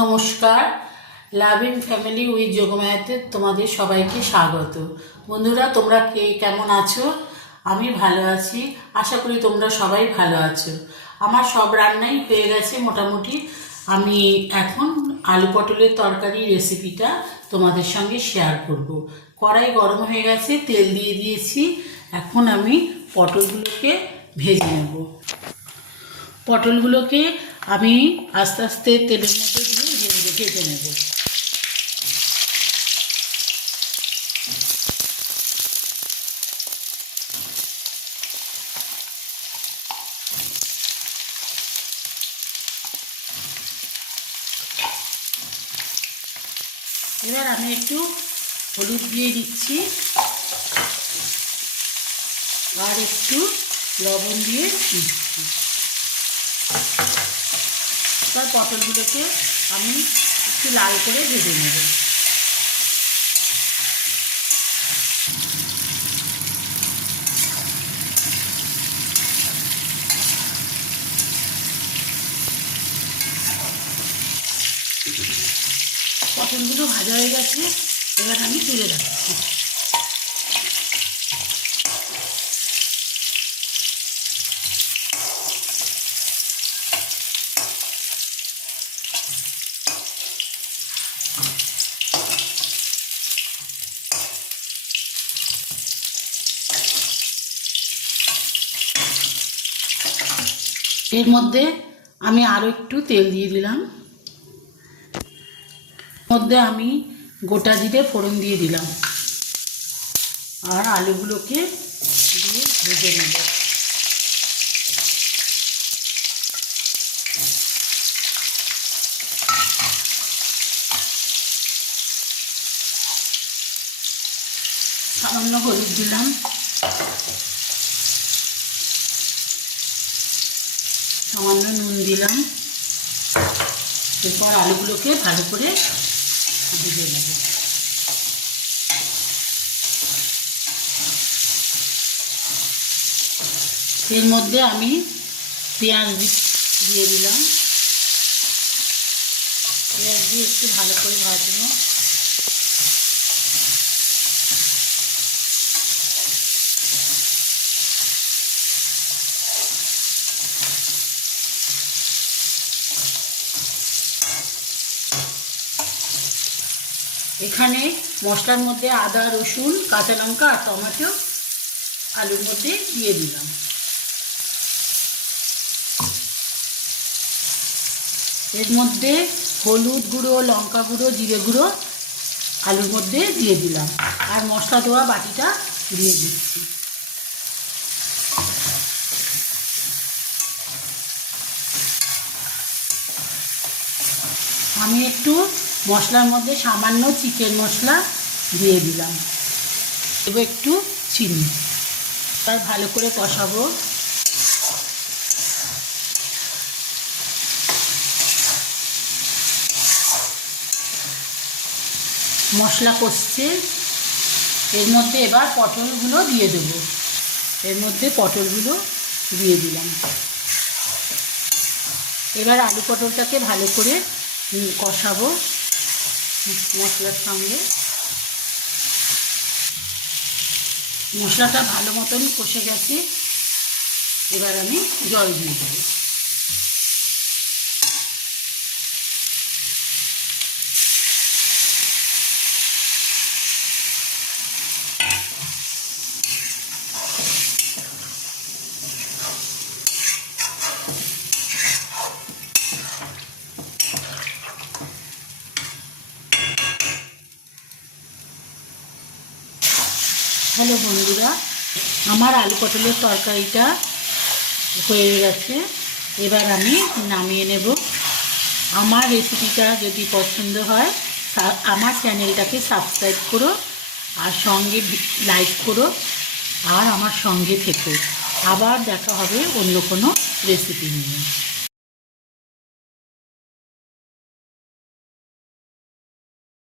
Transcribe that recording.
নমস্কার, love in family with যোগমায়াতে তোমাদের সবাইকে স্বাগত। বন্ধুরা, তোমরা কেমন আছো? আমি ভালো আছি, আশা করি তোমরা সবাই ভালো আছো। আমার সব রান্নাই হয়ে গেছে মোটামুটি। আমি এখন আলু পটলের তরকারি রেসিপিটা তোমাদের সঙ্গে শেয়ার করব। কড়াই গরম হয়ে গেছে, তেল দিয়ে দিয়েছি। এখন আমি পটলগুলোকে ভেজে নেব। পটলগুলোকে আমি আস্তে আস্তে তেলের মধ্যে দিয়ে ভেজে নেব। এবার আমি একটু হলুদ দিয়ে দিচ্ছি আর একটু লবণ দিয়ে দিচ্ছি। এবার পটলগুলোকে আমি একটু লাল করে ভেজে নেব। পটলগুলো ভাজা হয়ে গেছে, এবার আমি তুলে রাখছি। এর মধ্যে আমি আরও একটু তেল দিয়ে দিলাম। মধ্যে আমি গোটা জিরে ফোড়ন দিয়ে দিলাম আর আলুগুলোকে দিয়ে ভেজে নেব। সামান্য হলুদ দিলাম, সামান্য নুন দিলাম। এরপর আলুগুলোকে ভালো করে ভেজে নেব। এর মধ্যে আমি পেঁয়াজ দিয়ে দিলাম। পেঁয়াজ দিয়ে একটু ভালো করে ভাজবো। এখানে মশলার মধ্যে আদা, রসুন, কাঁচা লঙ্কা আর টমেটো আলুর মধ্যে দিয়ে দিলাম। এর মধ্যে হলুদ গুঁড়ো, লঙ্কা গুঁড়ো, জিরে গুঁড়ো আলুর মধ্যে দিয়ে দিলাম আর মশলা দেওয়া বাটিটা দিয়ে দিচ্ছি। আমি একটু মশলার মধ্যে সামান্য চিকেন মশলা দিয়ে দিলাম, এবার একটু চিনি। তার ভালো করে কষাবো। মশলা কষছে, এর মধ্যে এবার পটলগুলো দিয়ে দেবো। এর মধ্যে পটলগুলো দিয়ে দিলাম। এবার আলু পটলটাকে ভালো করে কষাবো মশলার সঙ্গে। মশলাটা ভালো মতন কষে গেছে, এবার আমি জল দিয়ে দেবো। হ্যালো বন্ধুরা, আমার আলু পটলের তরকারিটা হয়ে গেছে, এবার আমি নামিয়ে নেব। আমার রেসিপিটা যদি পছন্দ হয় আমার চ্যানেলটাকে সাবস্ক্রাইব করো আর সঙ্গে লাইক করো আর আমার সঙ্গে থেকো। আবার দেখা হবে অন্য কোনো রেসিপি নিয়ে।